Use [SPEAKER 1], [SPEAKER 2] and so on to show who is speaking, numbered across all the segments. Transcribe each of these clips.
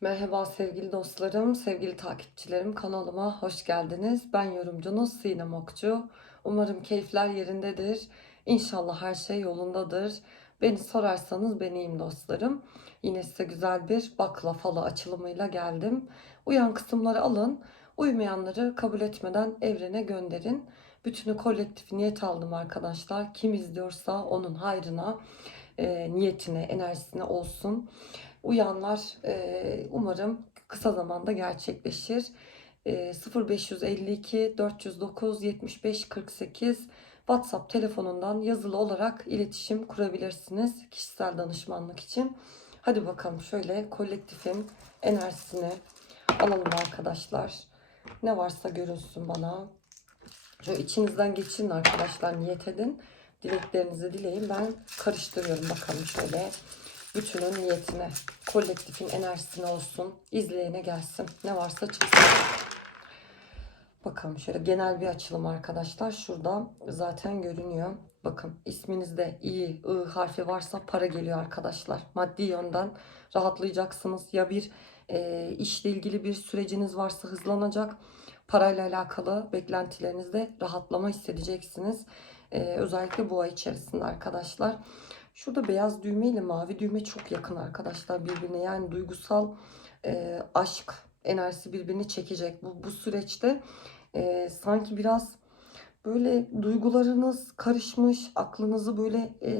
[SPEAKER 1] Merhaba sevgili dostlarım, sevgili takipçilerim kanalıma hoş geldiniz. Ben yorumcunuz Sinem Okçu. Umarım keyifler yerindedir. İnşallah her şey yolundadır. Beni sorarsanız ben iyiyim dostlarım. Yine size güzel bir bakla falı açılımıyla geldim. Uyan kısımları alın, uymayanları kabul etmeden evrene gönderin. Bütünü kolektif niyet aldım arkadaşlar. Kim izliyorsa onun hayrına, e, niyetine, enerjisine olsun. Uyanlar e, umarım kısa zamanda gerçekleşir. E, 0552 409 75 48 WhatsApp telefonundan yazılı olarak iletişim kurabilirsiniz kişisel danışmanlık için. Hadi bakalım şöyle kolektifin enerjisini alalım arkadaşlar. Ne varsa görünsün bana. Şöyle içinizden geçirin arkadaşlar niyet edin. Dileklerinizi dileyin. Ben karıştırıyorum bakalım şöyle. Bütünün niyetine, kolektifin enerjisine olsun. izleyene gelsin. Ne varsa çıksın. Bakalım şöyle genel bir açılım arkadaşlar. Şurada zaten görünüyor. Bakın isminizde i, ı harfi varsa para geliyor arkadaşlar. Maddi yönden rahatlayacaksınız. Ya bir e, işle ilgili bir süreciniz varsa hızlanacak. Parayla alakalı beklentilerinizde rahatlama hissedeceksiniz. E, özellikle bu ay içerisinde arkadaşlar. Şurada beyaz düğme ile mavi düğme çok yakın arkadaşlar birbirine. Yani duygusal e, aşk enerjisi birbirini çekecek. Bu, bu süreçte e, sanki biraz böyle duygularınız karışmış, aklınızı böyle e,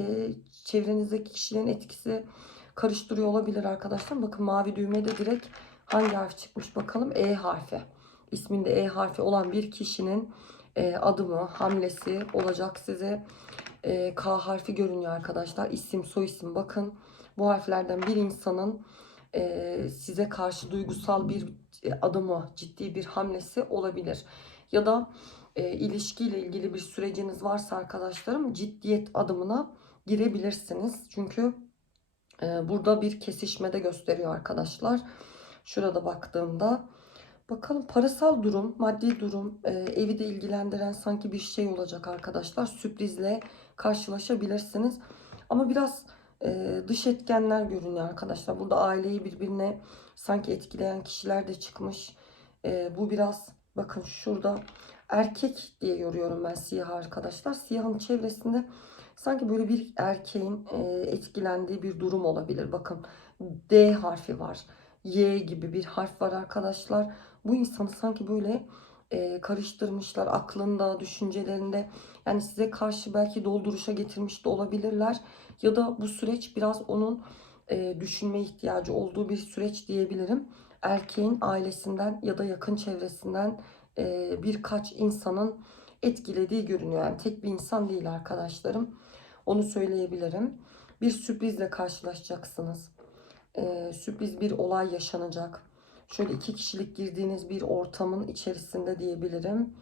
[SPEAKER 1] çevrenizdeki kişilerin etkisi karıştırıyor olabilir arkadaşlar. Bakın mavi düğmede direkt hangi harf çıkmış bakalım. E harfi. İsminde E harfi olan bir kişinin e, adımı, hamlesi olacak size. E, K harfi görünüyor arkadaşlar. İsim, soyisim bakın. Bu harflerden bir insanın e, size karşı duygusal bir e, adımı, ciddi bir hamlesi olabilir. Ya da e, ilişkiyle ilgili bir süreciniz varsa arkadaşlarım ciddiyet adımına girebilirsiniz. Çünkü e, burada bir kesişmede gösteriyor arkadaşlar. Şurada baktığımda bakalım parasal durum, maddi durum, e, evi de ilgilendiren sanki bir şey olacak arkadaşlar. Sürprizle karşılaşabilirsiniz. Ama biraz e, dış etkenler görünüyor arkadaşlar. Burada aileyi birbirine sanki etkileyen kişiler de çıkmış. E, bu biraz bakın şurada erkek diye yoruyorum ben siyah arkadaşlar. Siyahın çevresinde sanki böyle bir erkeğin e, etkilendiği bir durum olabilir. Bakın D harfi var. Y gibi bir harf var arkadaşlar. Bu insanı sanki böyle e, karıştırmışlar aklında, düşüncelerinde. Yani size karşı belki dolduruşa getirmiş de olabilirler. Ya da bu süreç biraz onun e, düşünme ihtiyacı olduğu bir süreç diyebilirim. Erkeğin ailesinden ya da yakın çevresinden e, birkaç insanın etkilediği görünüyor. Yani tek bir insan değil arkadaşlarım. Onu söyleyebilirim. Bir sürprizle karşılaşacaksınız. E, sürpriz bir olay yaşanacak. Şöyle iki kişilik girdiğiniz bir ortamın içerisinde diyebilirim.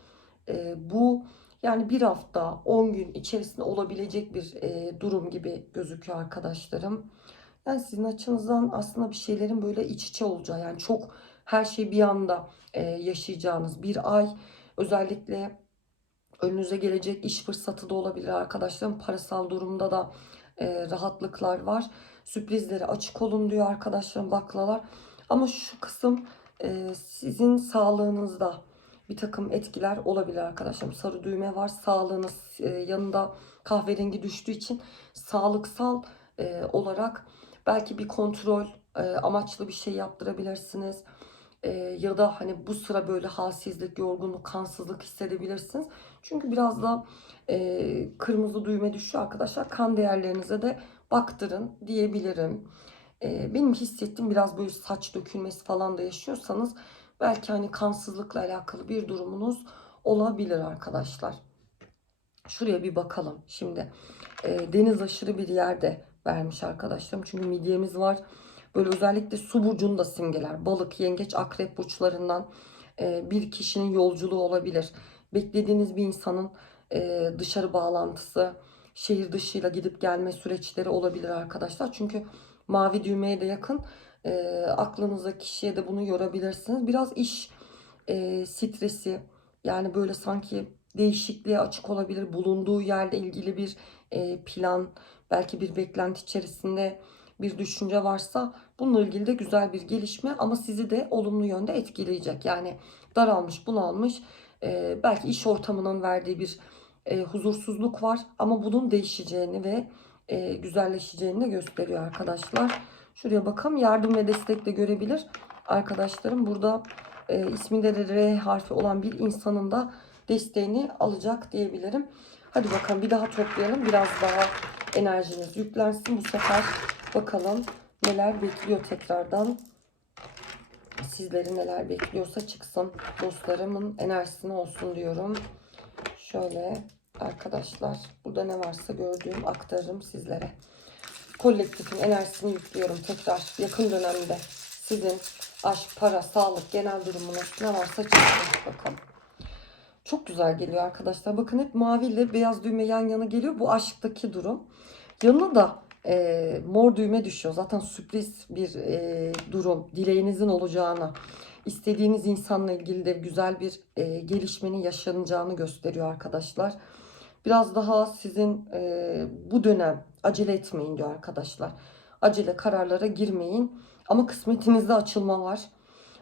[SPEAKER 1] E, bu yani bir hafta, 10 gün içerisinde olabilecek bir e, durum gibi gözüküyor arkadaşlarım. Yani sizin açınızdan aslında bir şeylerin böyle iç içe olacağı yani çok her şey bir anda e, yaşayacağınız bir ay. Özellikle önünüze gelecek iş fırsatı da olabilir arkadaşlarım. Parasal durumda da e, rahatlıklar var. Sürprizlere açık olun diyor arkadaşlarım baklalar. Ama şu kısım e, sizin sağlığınızda bir takım etkiler olabilir arkadaşlarım. Sarı düğme var. Sağlığınız e, yanında kahverengi düştüğü için sağlıksal e, olarak belki bir kontrol e, amaçlı bir şey yaptırabilirsiniz. E, ya da hani bu sıra böyle halsizlik, yorgunluk, kansızlık hissedebilirsiniz. Çünkü biraz da e, kırmızı düğme düşüyor arkadaşlar. Kan değerlerinize de baktırın diyebilirim. Benim hissettiğim biraz böyle saç dökülmesi falan da yaşıyorsanız belki hani kansızlıkla alakalı bir durumunuz olabilir arkadaşlar. Şuraya bir bakalım. Şimdi e, deniz aşırı bir yerde vermiş arkadaşlarım. Çünkü midyemiz var. Böyle özellikle su burcunu da simgeler. Balık, yengeç, akrep burçlarından e, bir kişinin yolculuğu olabilir. Beklediğiniz bir insanın e, dışarı bağlantısı, şehir dışıyla gidip gelme süreçleri olabilir arkadaşlar. Çünkü mavi düğmeye de yakın e, aklınıza kişiye de bunu yorabilirsiniz. Biraz iş e, stresi yani böyle sanki değişikliğe açık olabilir. Bulunduğu yerde ilgili bir e, plan belki bir beklenti içerisinde bir düşünce varsa Bununla ilgili de güzel bir gelişme ama sizi de olumlu yönde etkileyecek. Yani daralmış, bunalmış, e, belki iş ortamının verdiği bir e, huzursuzluk var ama bunun değişeceğini ve e, güzelleşeceğini de gösteriyor arkadaşlar. Şuraya bakalım yardım ve destek de görebilir arkadaşlarım. Burada e, isminde de R harfi olan bir insanın da desteğini alacak diyebilirim. Hadi bakalım bir daha toplayalım. Biraz daha enerjiniz yüklensin. Bu sefer bakalım neler bekliyor tekrardan. Sizleri neler bekliyorsa çıksın. Dostlarımın enerjisine olsun diyorum. Şöyle arkadaşlar burada ne varsa gördüğüm aktarırım sizlere. Kolektifin enerjisini yüklüyorum tekrar yakın dönemde. Sizin aşk, para, sağlık, genel durumunuz ne varsa çıksın bakalım. Çok güzel geliyor arkadaşlar. Bakın hep mavi ile beyaz düğme yan yana geliyor. Bu aşktaki durum. Yanına da e, mor düğme düşüyor. Zaten sürpriz bir e, durum. Dileğinizin olacağını, istediğiniz insanla ilgili de güzel bir e, gelişmenin yaşanacağını gösteriyor arkadaşlar. Biraz daha sizin e, bu dönem acele etmeyin diyor arkadaşlar. Acele kararlara girmeyin. Ama kısmetinizde açılma var.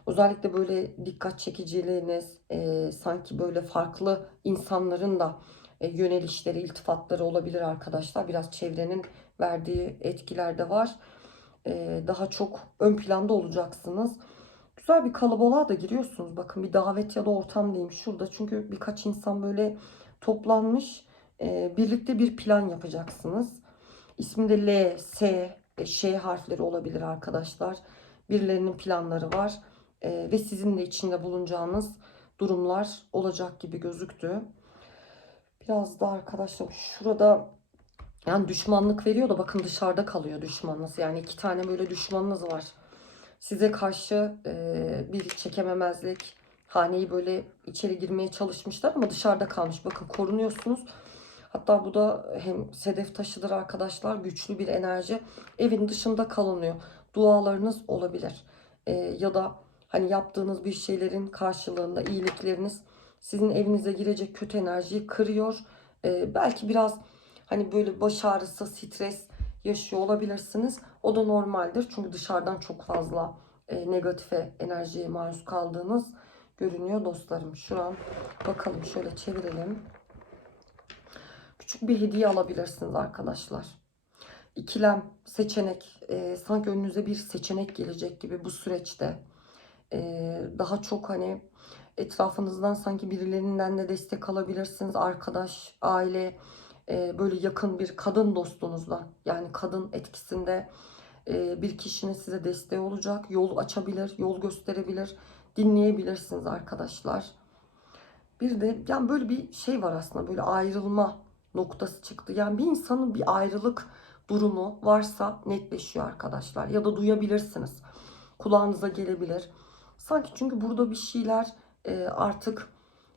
[SPEAKER 1] Özellikle böyle dikkat çekiciliğiniz, e, sanki böyle farklı insanların da e, yönelişleri, iltifatları olabilir arkadaşlar. Biraz çevrenin verdiği etkiler de var. E, daha çok ön planda olacaksınız. Güzel bir kalabalığa da giriyorsunuz. Bakın bir davet ya da ortam diyeyim şurada. Çünkü birkaç insan böyle toplanmış. E, birlikte bir plan yapacaksınız. İsminde L, S, e, Ş harfleri olabilir arkadaşlar. Birilerinin planları var. E, ve sizin de içinde bulunacağınız durumlar olacak gibi gözüktü. Biraz da arkadaşlar şurada yani düşmanlık veriyor da bakın dışarıda kalıyor düşmanınız. Yani iki tane böyle düşmanınız var. Size karşı e, bir çekememezlik, haneyi böyle içeri girmeye çalışmışlar ama dışarıda kalmış. Bakın korunuyorsunuz. Hatta bu da hem sedef taşıdır arkadaşlar. Güçlü bir enerji. Evin dışında kalınıyor. Dualarınız olabilir. E, ya da hani yaptığınız bir şeylerin karşılığında iyilikleriniz sizin evinize girecek kötü enerjiyi kırıyor. E, belki biraz hani böyle baş ağrısı, stres yaşıyor olabilirsiniz. O da normaldir. Çünkü dışarıdan çok fazla e, negatife enerjiye maruz kaldığınız görünüyor dostlarım. Şu an bakalım şöyle çevirelim. Küçük bir hediye alabilirsiniz arkadaşlar. İkilem, seçenek. E, sanki önünüze bir seçenek gelecek gibi bu süreçte. E, daha çok hani etrafınızdan sanki birilerinden de destek alabilirsiniz. Arkadaş, aile, e, böyle yakın bir kadın dostunuzdan. Yani kadın etkisinde e, bir kişinin size desteği olacak. Yol açabilir, yol gösterebilir. Dinleyebilirsiniz arkadaşlar. Bir de yani böyle bir şey var aslında. Böyle ayrılma noktası çıktı. Yani bir insanın bir ayrılık durumu varsa netleşiyor arkadaşlar. Ya da duyabilirsiniz. Kulağınıza gelebilir. Sanki çünkü burada bir şeyler e, artık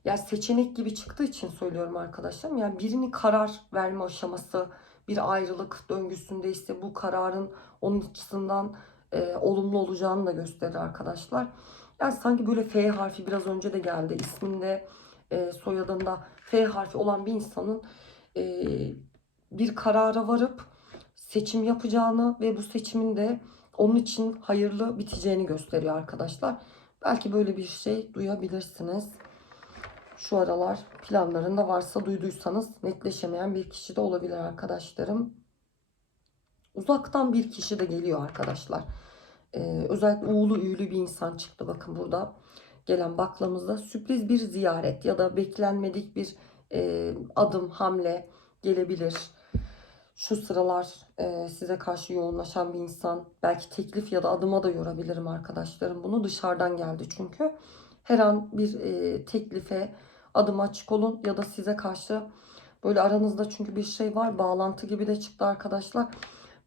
[SPEAKER 1] yani seçenek gibi çıktığı için söylüyorum arkadaşlar. Yani birini karar verme aşaması bir ayrılık döngüsündeyse bu kararın onun açısından e, olumlu olacağını da gösterir arkadaşlar. Yani sanki böyle F harfi biraz önce de geldi. isminde e, soyadında F harfi olan bir insanın e, bir karara varıp seçim yapacağını ve bu seçimin de onun için hayırlı biteceğini gösteriyor arkadaşlar. Belki böyle bir şey duyabilirsiniz. Şu aralar planlarında varsa duyduysanız netleşemeyen bir kişi de olabilir arkadaşlarım. Uzaktan bir kişi de geliyor arkadaşlar. Ee, özellikle uğulu üylü bir insan çıktı. Bakın burada gelen baklamızda sürpriz bir ziyaret ya da beklenmedik bir e, adım, hamle gelebilir. Şu sıralar e, size karşı yoğunlaşan bir insan belki teklif ya da adıma da yorabilirim arkadaşlarım. Bunu dışarıdan geldi çünkü. Her an bir e, teklife adım açık olun ya da size karşı böyle aranızda çünkü bir şey var. Bağlantı gibi de çıktı arkadaşlar.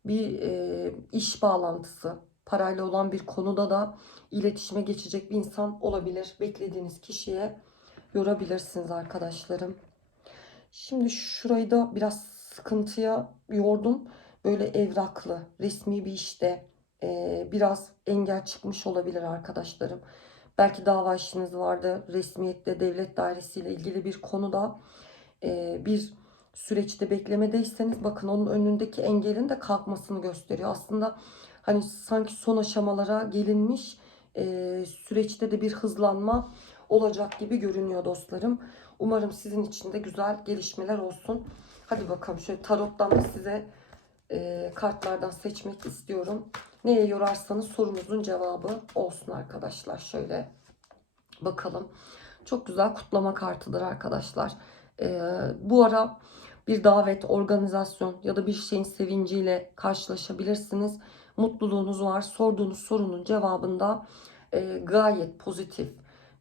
[SPEAKER 1] Bir e, iş bağlantısı parayla olan bir konuda da iletişime geçecek bir insan olabilir. Beklediğiniz kişiye yorabilirsiniz arkadaşlarım. Şimdi şurayı da biraz sıkıntıya yordum. Böyle evraklı, resmi bir işte e, biraz engel çıkmış olabilir arkadaşlarım. Belki dava işiniz vardı. Resmiyette devlet dairesiyle ilgili bir konuda e, bir süreçte beklemedeyseniz bakın onun önündeki engelin de kalkmasını gösteriyor. Aslında Hani sanki son aşamalara gelinmiş e, süreçte de bir hızlanma olacak gibi görünüyor dostlarım. Umarım sizin için de güzel gelişmeler olsun. Hadi bakalım şöyle tarottan da size e, kartlardan seçmek istiyorum. Neye yorarsanız sorumuzun cevabı olsun arkadaşlar. Şöyle bakalım. Çok güzel kutlama kartıdır arkadaşlar. E, bu ara bir davet, organizasyon ya da bir şeyin sevinciyle karşılaşabilirsiniz. Mutluluğunuz var. Sorduğunuz sorunun cevabında e, gayet pozitif.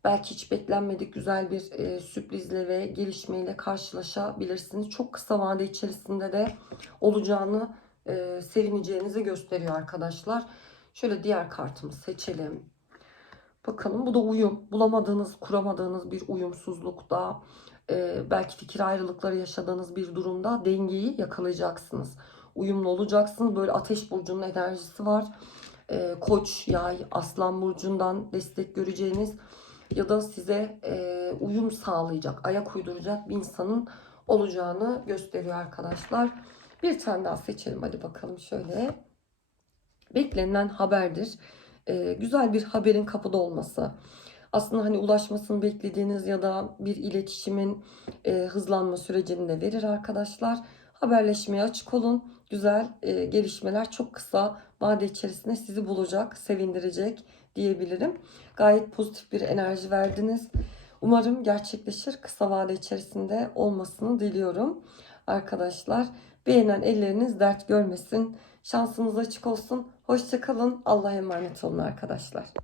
[SPEAKER 1] Belki hiç beklenmedik güzel bir e, sürprizle ve gelişmeyle karşılaşabilirsiniz. Çok kısa vade içerisinde de olacağını e, sevineceğinizi gösteriyor arkadaşlar. Şöyle diğer kartımı seçelim. Bakalım bu da uyum. Bulamadığınız, kuramadığınız bir uyumsuzlukta, e, belki fikir ayrılıkları yaşadığınız bir durumda dengeyi yakalayacaksınız. Uyumlu olacaksınız. Böyle ateş burcunun enerjisi var. E, Koç, yay, aslan burcundan destek göreceğiniz ya da size e, uyum sağlayacak, ayak uyduracak bir insanın olacağını gösteriyor arkadaşlar. Bir tane daha seçelim hadi bakalım şöyle. Beklenilen haberdir. E, güzel bir haberin kapıda olması. Aslında hani ulaşmasını beklediğiniz ya da bir iletişimin e, hızlanma sürecini de verir arkadaşlar. Haberleşmeye açık olun. Güzel e, gelişmeler çok kısa vade içerisinde sizi bulacak, sevindirecek diyebilirim. Gayet pozitif bir enerji verdiniz. Umarım gerçekleşir. Kısa vade içerisinde olmasını diliyorum. Arkadaşlar beğenen elleriniz dert görmesin. Şansınız açık olsun. Hoşçakalın. Allah'a emanet olun arkadaşlar.